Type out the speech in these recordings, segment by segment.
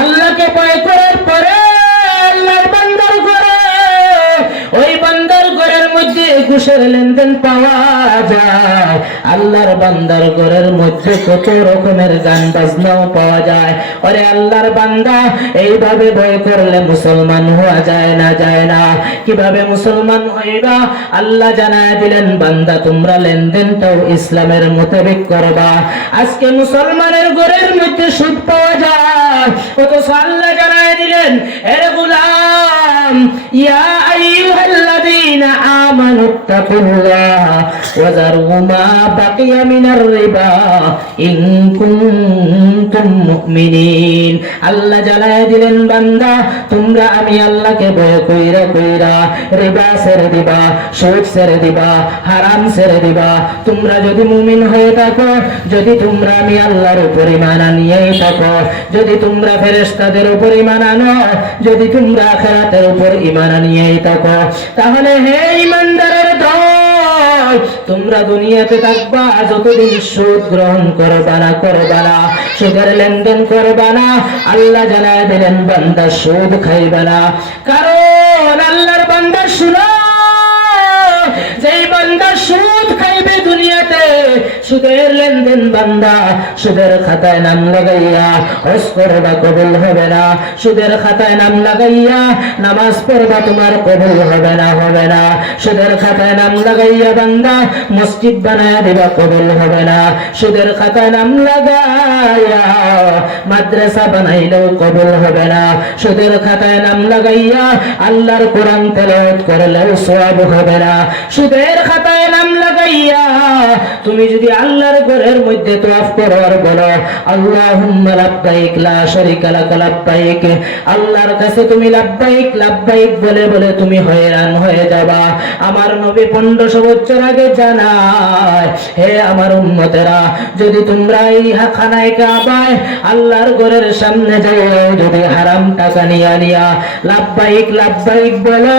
আল্লাহকে ভয় করার পরে আল্লাহর বান্দার ঘরে, ওই বান্দার ঘরের মধ্যে ঘুষের লেনদেন পাওয়া যায়। আল্লাহর বান্দার ঘরের মধ্যে কত রকমের গান বাজনাও পাওয়া যায়। ওরে আল্লাহর বান্দা, এইভাবে ভয় করলে মুসলমান হওয়া যায় না, যায় না। কিভাবে মুসলমান হইবা? আল্লাহ জানায় দিলেন, বান্দা তোমরা লেনদেনটাও ইসলামের মোতাবেক করবা। আজকে মুসলমানের ঘরের মধ্যে সুদ পাওয়া যায়, অথচ আল্লাহ জানায় দিলেন, এরে গোলাম, ইয়া আইয়ুহাল্লাযীনা আমানুত্তাকুল্লাহ ওয়া যারু মা বাকিয়া মিনার রিবা ইন কুনতুম মুমিনিন। আল্লাহ জানায় দিলেন, বান্দা তোমরা আমি আল্লাহকে ভয় কইরা কইরা রিবা ছেড়ে দিবা, সুদ ছেড়ে দিবা, হারাম ছেড়ে দিবা। তোমরা যদি মুমিন হয়ে থাকো, যদি তোমরা আমি আল্লাহর উপর ঈমান আনিয়েই থাকো, যদি তোমরা ফেরেশতাদের উপর ঈমান আনো, যদি তোমরা আখিরাতের উপর ঈমান আনিয়েই থাকো, তাহলে হে ঈমানদারের দল, তোমরা দুনিয়াতে থাকবা যতদিন সুদ গ্রহণ করবা না, করবা না, সুদের লেনদেন করবা না। আল্লাহ জানায় দিলেন, বান্দা সুদ খাইবা না। কারণ আল্লাহর বান্দা শুনো, যেই বান্দা সুদ খাইবে দুনিয়াতে, সুদের লেনদেন বান্দা সুদের খাতায় নাম লাগাইয়া হজ করবা, কবুল হবে না। সুদের খাতায় নাম লাগাইয়া নামাজ পড়বা, তোমার কবুল হবে না, হবে না। সুদের খাতায় নাম লাগাইয়া বান্দা মসজিদ বানায়া দিবা, কবুল হবে না। সুদের খাতায় নাম লাগাইয়া মাদ্রাসা বানাইলেও কবুল হবে না। সুদের খাতায় নাম লাগাইয়া আল্লাহর কোরআন তেলাওয়াত করলেও সওয়াব হবে না। সুদের খাতায় নাম লাগাইয়া তুমি যদি আল্লাহর ঘরের মধ্যে তওয়াফ করো আর বলো আল্লাহুম্মা লাব্বাইক লা শারীকা লাক লাব্বাইক, আল্লাহর কাছে তুমি লাব্বাইক লাব্বাইক বলে বলে তুমি হয়রান হয়ে যাবা। আমার নবী 1500 বছর আগে জানায়, হে আমার উম্মতেরা, যদি তোমরা এই খানায় কাবায় আল্লাহর ঘরের সামনে যাও, যদি হারাম টাকা নিয়া নিয়া লাব্বাইক লাব্বাইক বলো,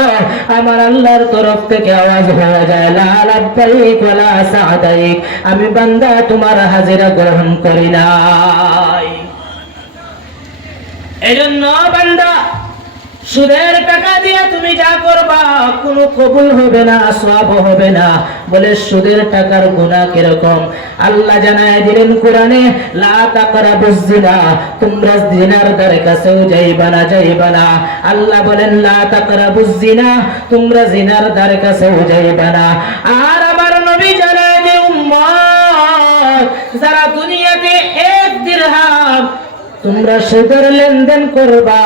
আমার আল্লাহর তরফ থেকে আওয়াজ হয়ে যায়, লা লাব্বাইক ওয়ালা সাদাইক, আমি বান্দা তোমার হাজিরা গ্রহণ করি নাই। এজন্য বান্দা সুদের টাকা দিয়ে তুমি যা করবা কোনো কবুল হবে না, সওয়াব হবে না। বলে সুদের টাকার গুনাহ কিরকম? আল্লাহ জানায় দিলেন কোরআনে, লা তাকরাবুজ জিনা, তোমরা জিনার ধারে কাছেও যাইবা না, যাইবা না। আল্লাহ বলেন লা তাকরাবুজ জিনা, তোমরা জিনার ধারে কাছেও যাইবা না। আর আমার নবী জানায় যে উম্মত, যারা দুনিয়াতে 1 দিরহাম তোমরা সুদের লেনদেন করবা,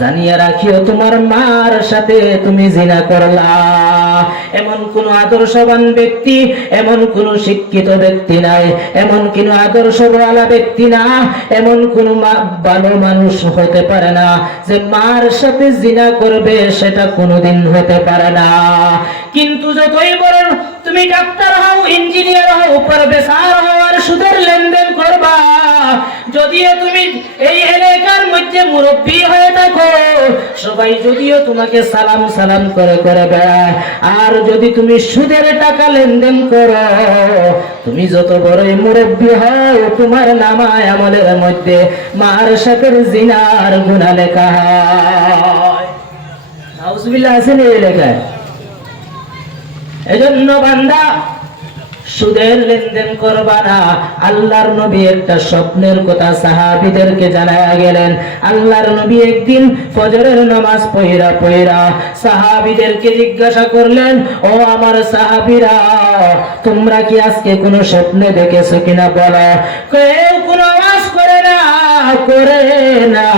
জানিয়া রাখিও তোমার মার সাথে তুমি জিনা করলা। এমন কোন আদর্শবান ব্যক্তি, এমন কোন শিক্ষিত ব্যক্তি নাই, এমন কোন আদর্শওয়ালা ব্যক্তি না, এমন কোন ভালো মানুষ হতে পারে না যে মার সাথে জিনা করবে, সেটা কোনোদিন হতে পারে না। কিন্তু যতই বড় তুমি ডাক্তার হও, ইঞ্জিনিয়ার হও, প্রফেসর হও, আর সুদের লেনদেন করবা, যদিও তুমি এই এলাকার মধ্যে মুরব্বী হয়ে থাকো, সবাই যদিও তোমাকে সালাম সালাম করে করে বেড়ায়, আর যদি তুমি সুদের টাকা লেনদেন করো, তুমি যত বড়ই মুরব্বী হও, তোমার নামায় আমলের মধ্যে মার সাথে জিনার গুনাহ লেখা হয়। নাউজুবিল্লাহ আছে না এই লেখায়? এজন্য বান্দা সুদের লেনদেন করবা না। আল্লাহর নবী একটা স্বপ্নের কথা সাহাবীদেরকে জানায়া গেলেন। আল্লাহর নবী একদিন ফজরের নামাজ পড়া পড়া সাহাবীদেরকে জিজ্ঞাসা করলেন, ও আমার সাহাবীরা, তোমরা কি আজকে কোনো স্বপ্নে দেখেছো কিনা বলো? কেউ কোনো আওয়াজ করে না, করে না।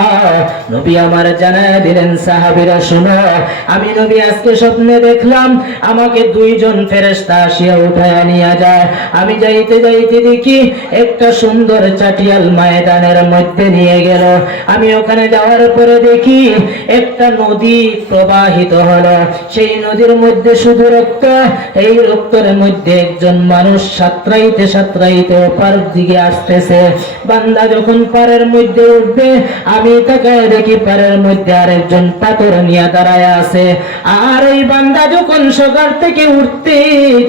নবী আমার জানায়া দিলেন, সাহাবীরা শুনো, আমি নবী আজকে স্বপ্নে দেখলাম আমাকে 2 জন ফেরেশতা আসিয়া উঠায়া নিয়ে যায়। আমি যাইতে যাইতে দেখি একটা সুন্দর চাটিয়াল ময়দানের মধ্যে নিয়ে গেল। আমি ওখানে যাওয়ার পরে দেখি একটা নদী প্রবাহিত হলো। সেই নদীর মধ্যে শুধু রক্ত, এই রক্তের মধ্যে একজন মানুষ সাঁতরাইতে সাঁতরাইতে ওপার দিকে আসতেছে। বান্দা বান্দা যখন পারের মধ্যে উঠবে, আমি তাকে দেখি পারের মধ্যে আরেকজন পাথর নিয়ে দাঁড়ায় আছে। আর ওই বান্দা যখন সকাল থেকে উঠতে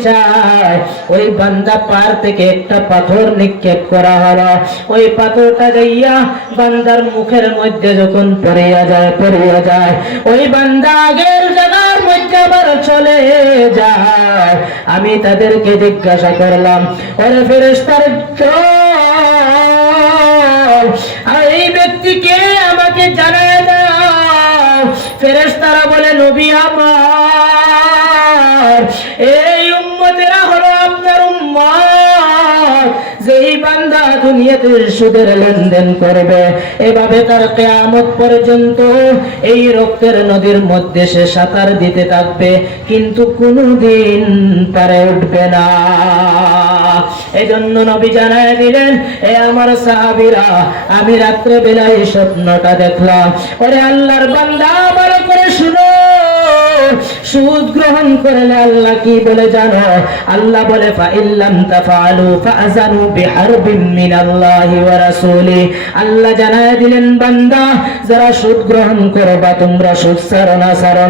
চায়, ওই বান্দা পার থেকে একটা পাথর নিক্ষেপ করা হলো। ওই পাথরটা যাইয়া বান্দার মুখের মধ্যে যখন পড়িয়া যায়, ওই বান্দা আগের জায়গার মধ্যে আবার চলে যায়। আমি তাদেরকে জিজ্ঞাসা করলাম, ওরে ফেরেশতার দল, এই ব্যক্তিকে আমাকে জানায় দাও। ফেরেশতারা বলে, নবী আমার, এই উম্মতেরা হলো আপনার উম্মত, যেই বান্দা দুনিয়াতে সুদের লেনদেন করবে, এভাবে তার কিয়ামত পর্যন্ত এই রক্তের নদীর মধ্যে সে সাঁতার দিতে থাকবে, কিন্তু কোনোদিন পারে উঠবে না। এজন্য নবী জানায় দিলেন, এ আমার সাহাবীরা, আমি রাত্রে বেলায় স্বপ্নটা দেখলাম। ওরে আল্লাহর বান্দা, ভালো করে শুনো, সুদ গ্রহণ করলে আল্লাহ কি বলে জানো? আল্লাহ বলে, ফাইল্লাম তাফআলু ফাআযানু বিহারবিন মিনাল্লাহি ওয়া রাসূলি। আল্লাহ জানায় দিলেন, বান্দা, যারা সুদ গ্রহণ করবা, তোমরা সুদ ছাড়ো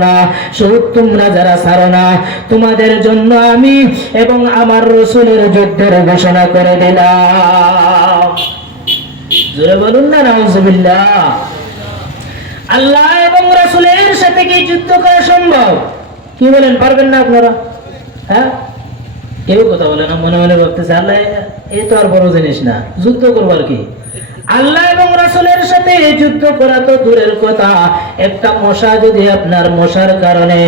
না, সুদ তোমরা যারা ছাড়ো না, তোমাদের জন্য আমি এবং আমার রাসূলের যুদ্ধের ঘোষণা করে দিলাম। জোরে বলুন না নাউযুবিল্লাহ। আল্লাহ এবং রাসূলের সাথে কি যুদ্ধ করা সম্ভব? কি বলেন, পারবেন না আপনারা? হ্যাঁ, কেউ কথা বলে না, মনে মনে ভাবতেছে আল্লাহ এই তো আর বড় জিনিস না, যুদ্ধ করবার কি? আল্লাহ এবং রাসূলের সাথে যুদ্ধ করা তো দূরের কথা, একটা মশা যদি আপনার মশার কারণে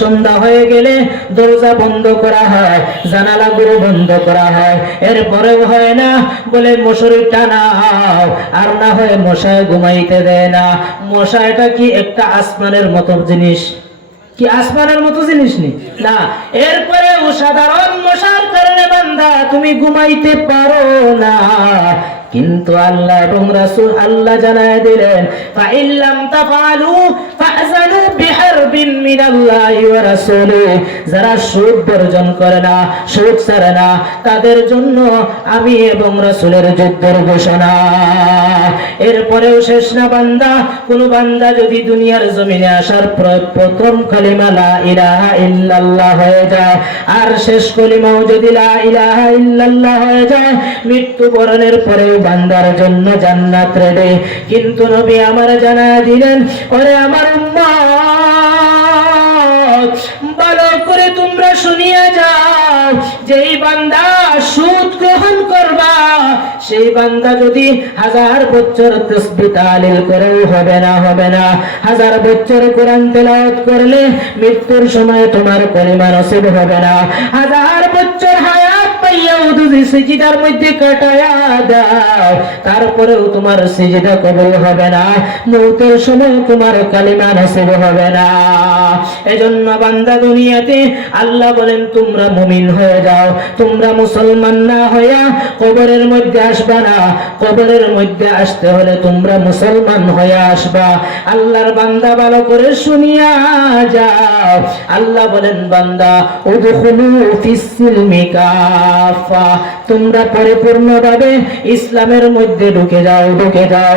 সন্ধ্যা হয়ে গেলে দরজা বন্ধ করা হয়, জানালাগুলো বন্ধ করা হয়, এরপরেও হয় না, বলে মশারি টানাও, আর না হয় মশায় ঘুমাইতে দেয় না। মশা এটা কি একটা আসমানের মতো জিনিস? কি আসমানের মতো জিনিস নেই না। এরপরে সাধারণ মশার কারণে বান্দা তুমি ঘুমাইতে পারো না, কিন্তু আল্লাহ এবং রাসূল আল্লাহ জানায় দিলেন, ফাইল্লাম তাফআলু ফাআযানু বিহারবিন মিনাল্লাহি ওয়া রাসূলি। যারা সুদ বর্জন করে না, সুদ ছাড়ে না, তাদের জন্য আমি এবং রাসূলের যুদ্ধের ঘোষণা। এরপরেও শেষ না বান্দা, কোন বান্দা যদি দুনিয়ার জমিনে আসার প্রথম কালিমা লা ইলাহা ইল্লাল্লাহ হয়ে যায়, আর শেষ কালিমাও যদি লা ইলাহা ইল্লাল্লাহ হয়ে যায়, মৃত্যুবরণের পরেও বান্দার জন্য জান্নাত রেডি। কিন্তু নবী আমার জানায় দিলেন, ওরে আমার উম্মত, ভালো করে তোমরা শুনিয়া যাও, যেই বান্দা সুদ গ্রহণ করবা, সেই বান্দা যদি 1000 বছর তাসবিহ তাহলিল করেও হবে না, 1000 বছর কোরআন তেলাওয়াত করলে মৃত্যুর সময় তোমার কলিমা নসিব হবে না, 1000 বছর হায়াত পাইয়াও যদি সিজদার মধ্যে কাটায়া দাও, তারপরেও তোমার সিজদা কবুল হবে না, মৌতের সময় তোমার কালিমা নসিব হবে না। এজন্য বান্দা দুনিয়াতে আল্লাহ বলেন, তোমরা মুমিন হয়ে যাও, তোমরা মুসলমান না হইয়া কবরের মধ্যে আসবা না, কবরের মধ্যে আসতে হলে তোমরা মুসলমান হয়ে আসবা। আল্লাহর বান্দা ভালো করে শুনিয়া যাও, আল্লাহ বলেন, বান্দা উদখুলু ফিস সিলমি কাফা, তোমরা পরিপূর্ণভাবে ইসলামের মধ্যে ঢুকে যাও।